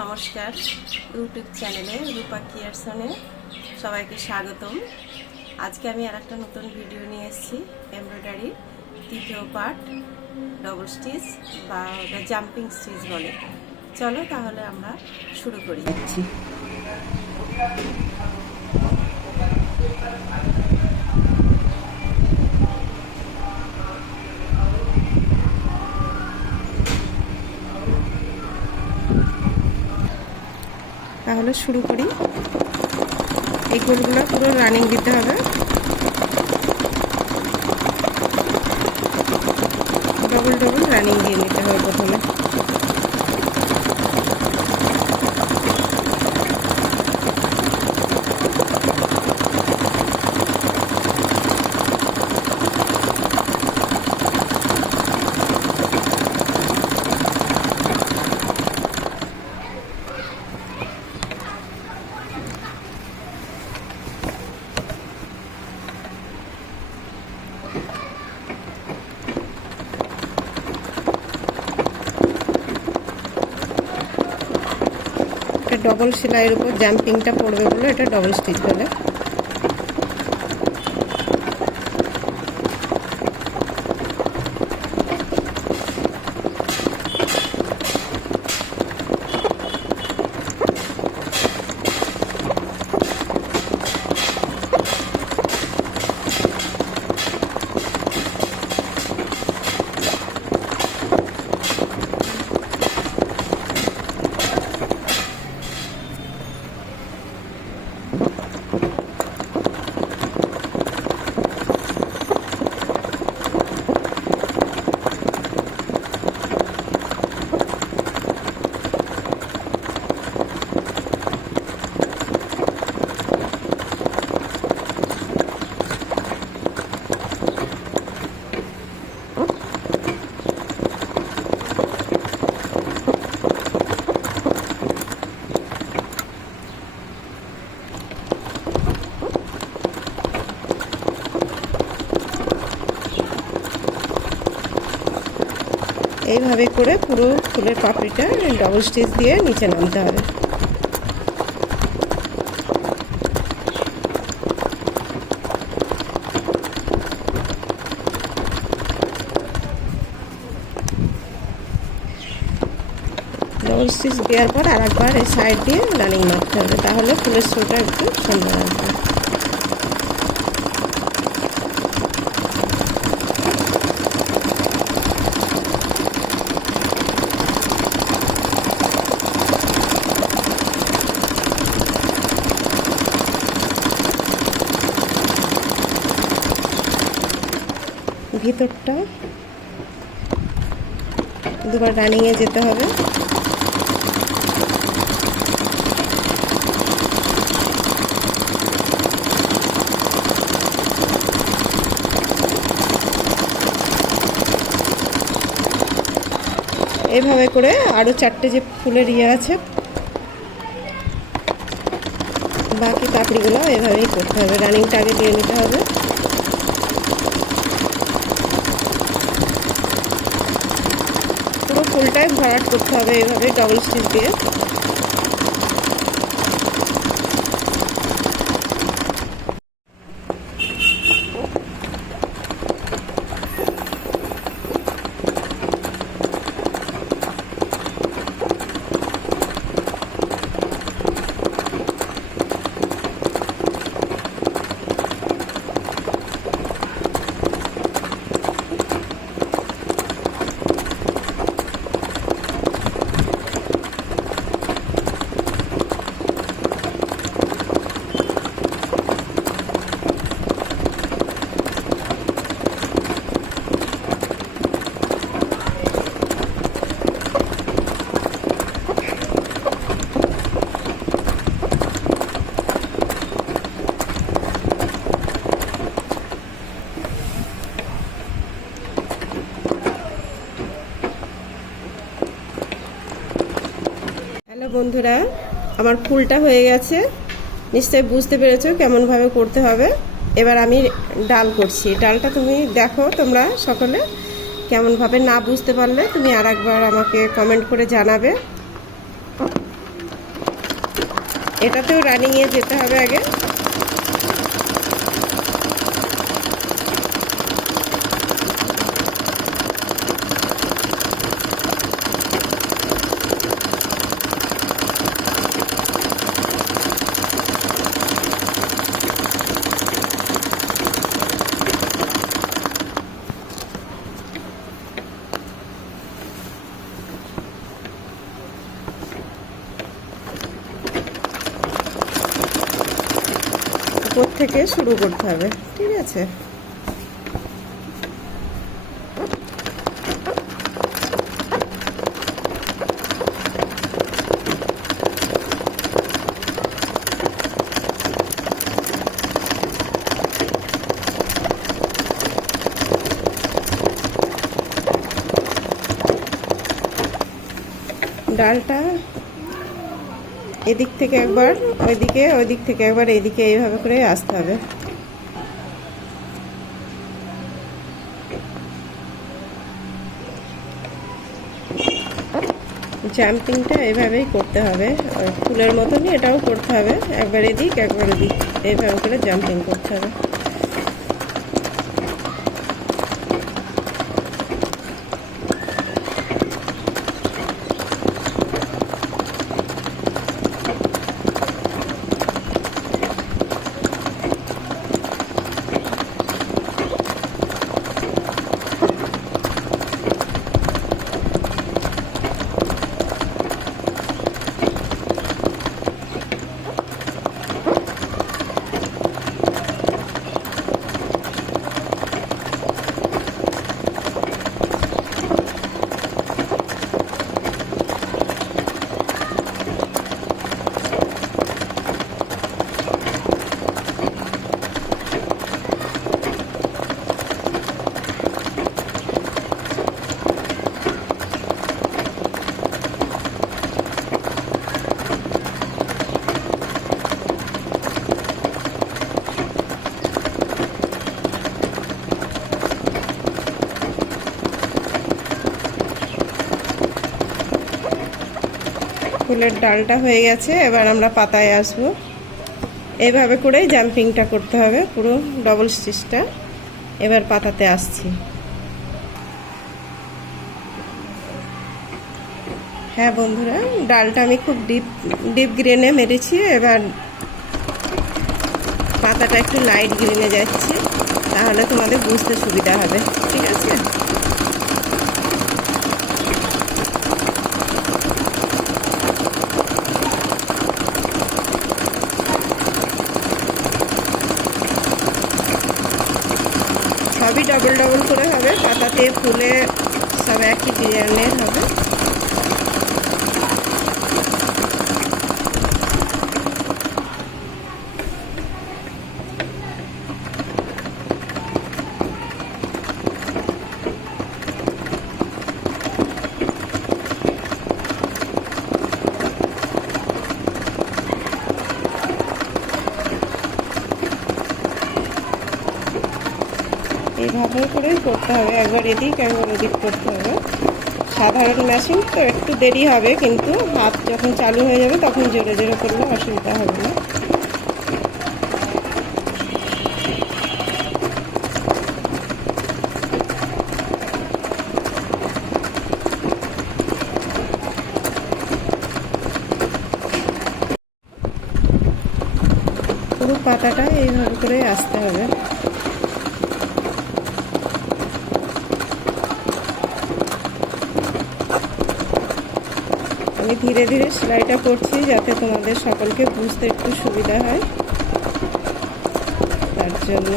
নমস্কার ইউটিউব চ্যানেলে রূপা ক্রিয়েশনে সবাইকে স্বাগতম। আজকে আমি আরেকটা নতুন ভিডিও নিয়ে এসেছি। এমব্রয়ডারি তৃতীয় পার্ট, ডবল স্টিচ বা জাম্পিং স্টিচ বলে। চলো তাহলে আমরা শুরু করি। তাহলে শুরু করি। এই গোলগুলো পুরো রানিং দিতে হবে, ডবল ডবল রানিং দিয়ে নিতে হবে প্রথমে। ডবল সেলাইয়ের উপর জাম্পিংটা পড়বে বলে এটা ডবল স্টিচ বলে। এইভাবে করে পুরো ফুলের পাপড়িটা ডবল স্টিচ দিয়ে নিচে নামতে হবে। ডবল স্টিচ দেওয়ার পর আর একবার এই সাইড দিয়ে রানিং মারতে হবে, তাহলে ফুলের শোটা একটু সুন্দর আসবে। ভিতরটা দুবার রানিংয়ে যেতে হবে। এভাবে করে আরো চারটে যে ফুলের আছে বাকি পাপড়িগুলো এভাবেই করতে হবে। রানিংটা আগে দিয়ে নিতে হবে। পুরো ফুলটাই ভরাট করতে হবে এইভাবে ডবল স্টিচ দিয়ে। হ্যালো বন্ধুরা, আমার ফুলটা হয়ে গেছে, নিশ্চয়ই বুঝতে পেরেছো কেমনভাবে করতে হবে। এবার আমি ডাল করছি। ডালটা তুমি দেখো তোমরা সকলে কেমনভাবে, না বুঝতে পারলে তুমি আরেকবার আমাকে কমেন্ট করে জানাবে। এটাতেও রানিংয়ে যেতে হবে আগে। উপর থেকে শুরু করতে হবে, ঠিক আছে? ডালটা এদিক থেকে একবার ওইদিকে, ওই দিক থেকে একবার এইদিকে, এইভাবে করে আসতে হবে। জাম্পিংটা এইভাবেই করতে হবে, ফুলের মতনই এটাও করতে হবে, একবার এদিক একবার এদিক, এইভাবে করে জাম্পিং করতে হবে। ফুলের ডালটা হয়ে গেছে, এবার আমরা পাতায় আসবো। এইভাবে করেই জাম্পিংটা করতে হবে, পুরো ডবল স্টিচটা। এবার পাতাতে আসছি। হ্যাঁ বন্ধুরা, ডালটা আমি খুব ডিপ গ্রিনে মেরেছি, এবার পাতাটা একটু লাইট গ্রিনে যাচ্ছি, তাহলে তোমাদের বুঝতে সুবিধা হবে, ঠিক আছে? সবই ডবল ডবল করে হবে, পাতাতে ফুলে সব একই ডিজাইনের হবে। এইভাবে করেই করতে হবে, একবার এদিক একবার ওদিক করতে হবে। সাধারণ মেশিন তো একটু দেরি হবে, কিন্তু হাত যখন চালু হয়ে যাবে তখন জোরে জোরে করলে অসুবিধা হবে না। পুরো পাতাটা এইভাবে করে আসতে হবে। আমি ধীরে ধীরে সেলাইটা করছি যাতে তোমাদের সকলকে বুঝতে একটু সুবিধা হয়, তার জন্য।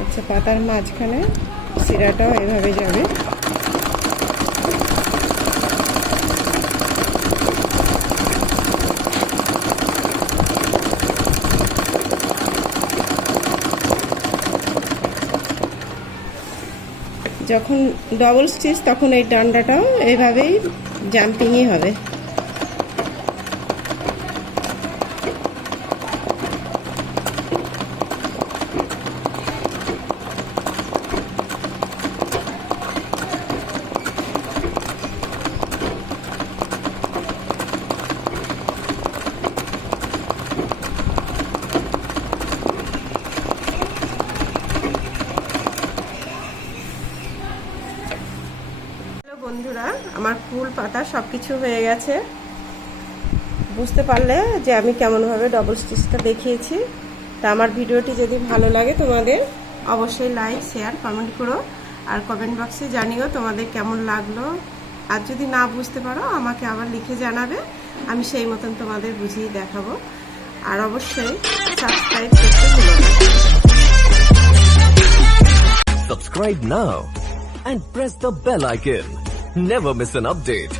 আচ্ছা, পাতার মাঝখানে সিরাটাও এভাবে যাবে। যখন ডবল স্টিচ তখন এই ডান্ডাটাও এইভাবেই জাম্পিংই হবে। বন্ধুরা, আমার ফুল পাতা সবকিছু হয়ে গেছে। বুঝতে পারলে যে আমি কেমনভাবে ডবল স্টিচটা দেখিয়েছি। তা আমার ভিডিওটি যদি ভালো লাগে তোমাদের অবশ্যই লাইক শেয়ার কমেন্ট করো, আর কমেন্ট বক্সে জানিও তোমাদের কেমন লাগলো। আর যদি না বুঝতে পারো আমাকে আবার লিখে জানাবে, আমি সেই মতন তোমাদের বুঝিয়ে দেখাবো। আর অবশ্যই সাবস্ক্রাইব করতে ভুলো না। Subscribe now and press the bell icon. Never miss an update.